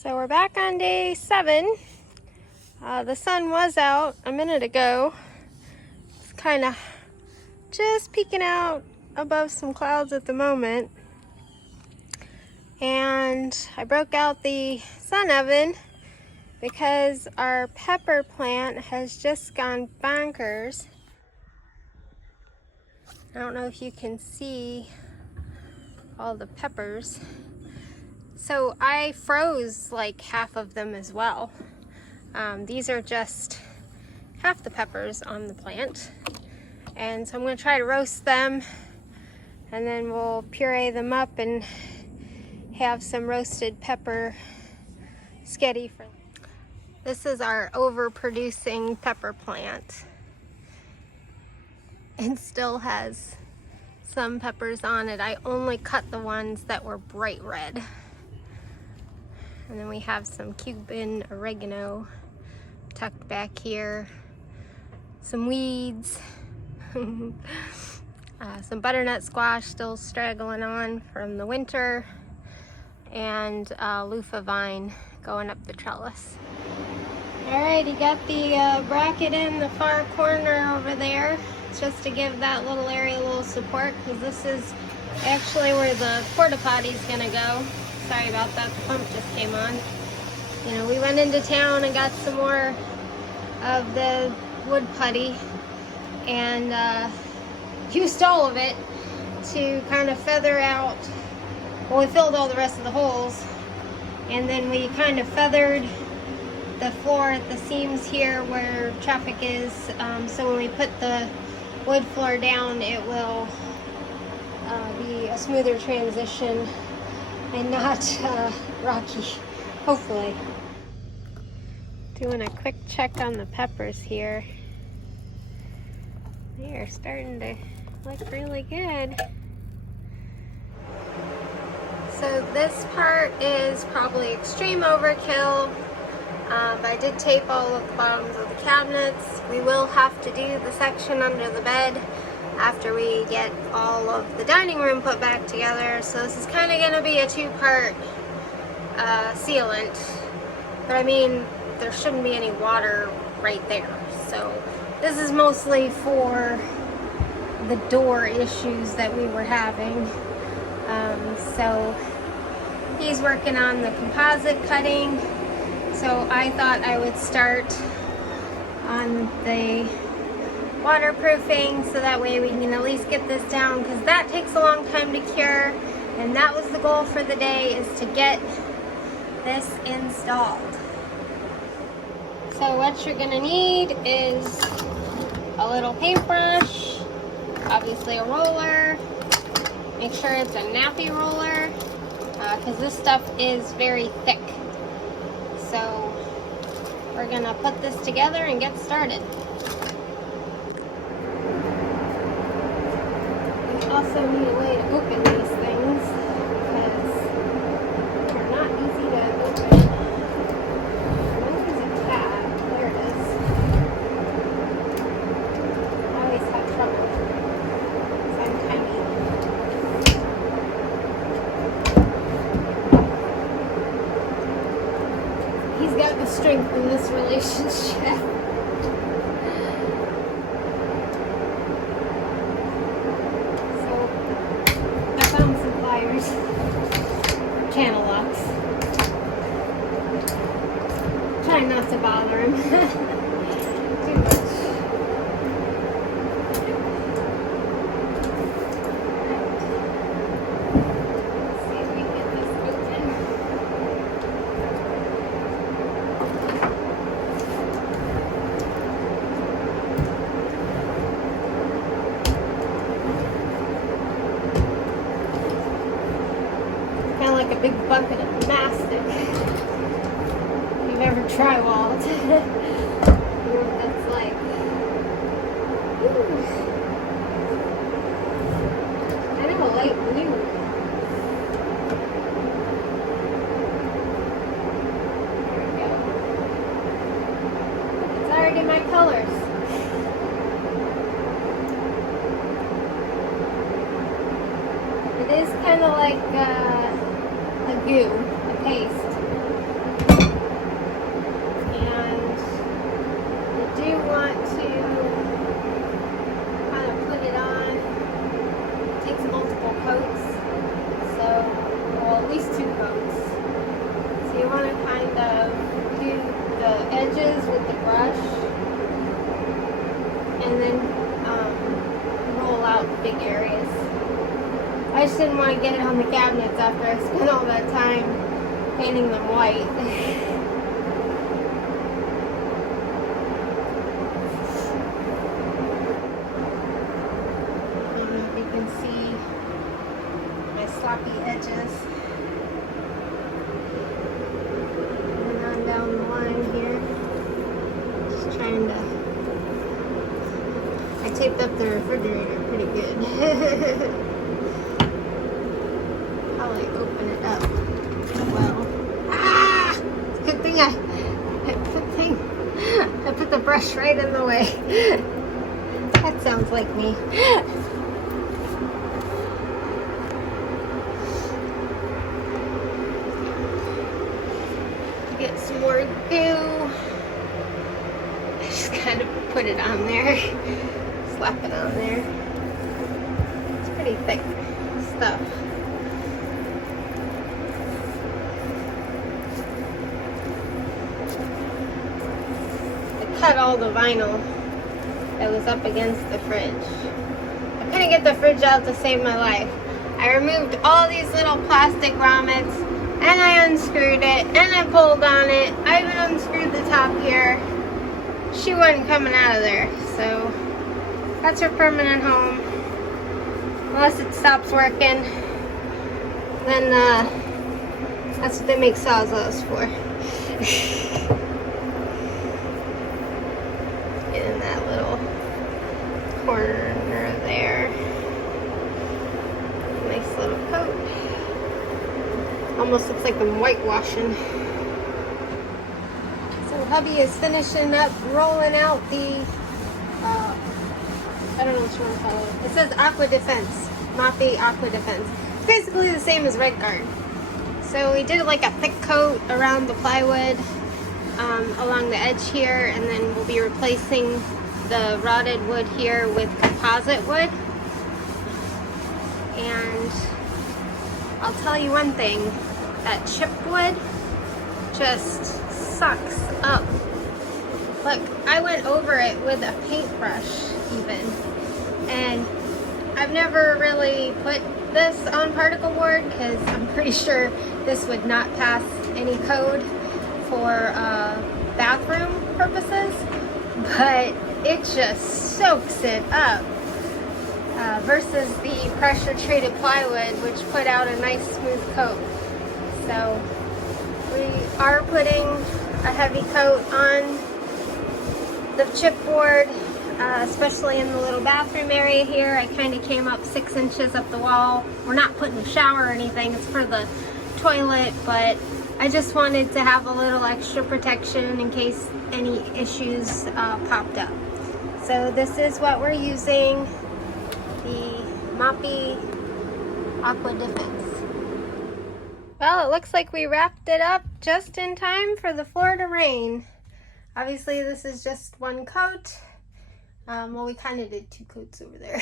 So we're back on day 7. The sun was out a minute ago. It's kind of just peeking out above some clouds at the moment. And I broke out the sun oven because our pepper plant has just gone bonkers. I don't know if you can see all the peppers. So I froze like half of them as well. These are just half the peppers on the plant. And so I'm going to try to roast them, and then we'll puree them up and have some roasted pepper sketty. This is our overproducing pepper plant. It still has some peppers on it. I only cut the ones that were bright red. And then we have some Cuban oregano tucked back here, some weeds, some butternut squash still straggling on from the winter, and loofah vine going up the trellis. Alright, you got the bracket in the far corner over there. It's just to give that little area a little support, because this is actually where the porta potty is going to go. Sorry about that, the pump just came on. You know, we went into town and got some more of the wood putty and used all of it to kind of feather out. Well, we filled all the rest of the holes, and then we kind of feathered the floor at the seams here where traffic is, so when we put the wood floor down, it will be a smoother transition and not rocky, hopefully. Doing a quick check on the peppers here. They are starting to look really good. So this part is probably extreme overkill, but I did tape all of the bottoms of the cabinets. We will have to do the section under the bed after we get all of the dining room put back together. So this is kind of going to be a 2-part sealant. But I mean, there shouldn't be any water right there. So this is mostly for the door issues that we were having. So he's working on the composite cutting. So I thought I would start on the waterproofing, so that way we can at least get this down, because that takes a long time to cure, and that was the goal for the day, is to get this installed. So what you're gonna need is a little paintbrush, obviously a roller. Make sure it's a nappy roller, because this stuff is very thick. So we're gonna put this together and get started. Also need a way to open these things, because they're not easy to open. One is a tab. There it is. I always have trouble because I'm tiny. He's got the strength in this relationship. Channel locks. Try not to bother him too much. Let's see if we can get this open. Kind of like a big bucket of mastic. If you've ever drywalled, you know what that's like. Ooh. Kind of a light blue. There we go. It's already my colors. It is kind of like a goo, a paste. kind of put it on. It takes multiple coats, so, well, at least 2 coats. So you want to kind of do the edges with the brush, and then roll out big areas. I just didn't want to get it on the cabinets after I spent all that time painting them white. Sloppy edges. And on down the line here. Just trying to. I taped up the refrigerator pretty good. Probably open it up well. Ah! Good thing I put the brush right in the way. That sounds like me. Get some more glue. I just kind of put it on there, slap it on there. It's pretty thick stuff. I cut all the vinyl that was up against the fridge. I couldn't get the fridge out to save my life. I removed all these little plastic grommets, and I unscrewed it, and I pulled on it. I even unscrewed the top here. She wasn't coming out of there, so that's her permanent home. Unless it stops working, then that's what they make Sawzalls for. Get in that little corner there. Nice little coat. Almost looks like I'm whitewashing. So hubby is finishing up rolling out the, I don't know what you want to call it. It says Aqua Defense, not the Aqua Defense. It's basically the same as Red Guard. So we did like a thick coat around the plywood along the edge here, and then we'll be replacing the rotted wood here with composite wood. And I'll tell you one thing, that chipwood just sucks up. Look, I went over it with a paintbrush even, and I've never really put this on particle board because I'm pretty sure this would not pass any code for bathroom purposes, but it just soaks it up. Versus the pressure treated plywood, which put out a nice smooth coat. So we are putting a heavy coat on the chipboard, especially in the little bathroom area here. I kind of came up 6 inches up the wall. We're not putting a shower or anything, it's for the toilet, but I just wanted to have a little extra protection in case any issues popped up. So this is what we're using. The Moppy Aqua Defense. Well, it looks like we wrapped it up just in time for the Florida rain. Obviously this is just one coat. Well, we kind of did 2 coats over there.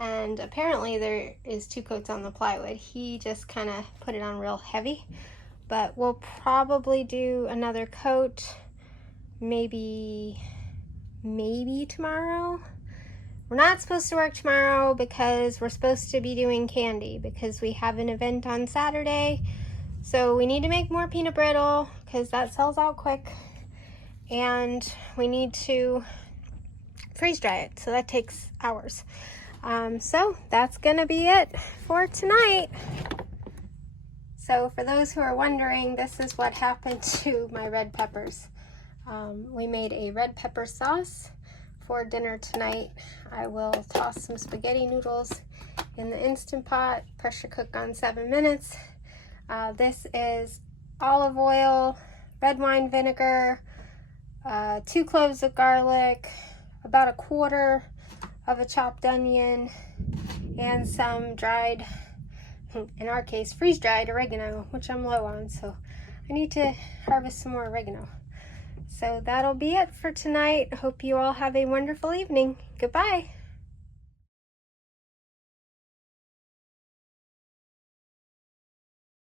And apparently there is 2 coats on the plywood. He just kind of put it on real heavy. But we'll probably do another coat maybe tomorrow. We're not supposed to work tomorrow because we're supposed to be doing candy because we have an event on Saturday. So we need to make more peanut brittle because that sells out quick. And we need to freeze dry it, so that takes hours. So that's gonna be it for tonight. So for those who are wondering, this is what happened to my red peppers. We made a red pepper sauce for dinner tonight. I will toss some spaghetti noodles in the Instant Pot, pressure cook on 7 minutes. This is olive oil, red wine vinegar, 2 cloves of garlic, about 1/4 of a chopped onion, and some dried, in our case, freeze-dried oregano, which I'm low on, so I need to harvest some more oregano. So that'll be it for tonight. Hope you all have a wonderful evening. Goodbye.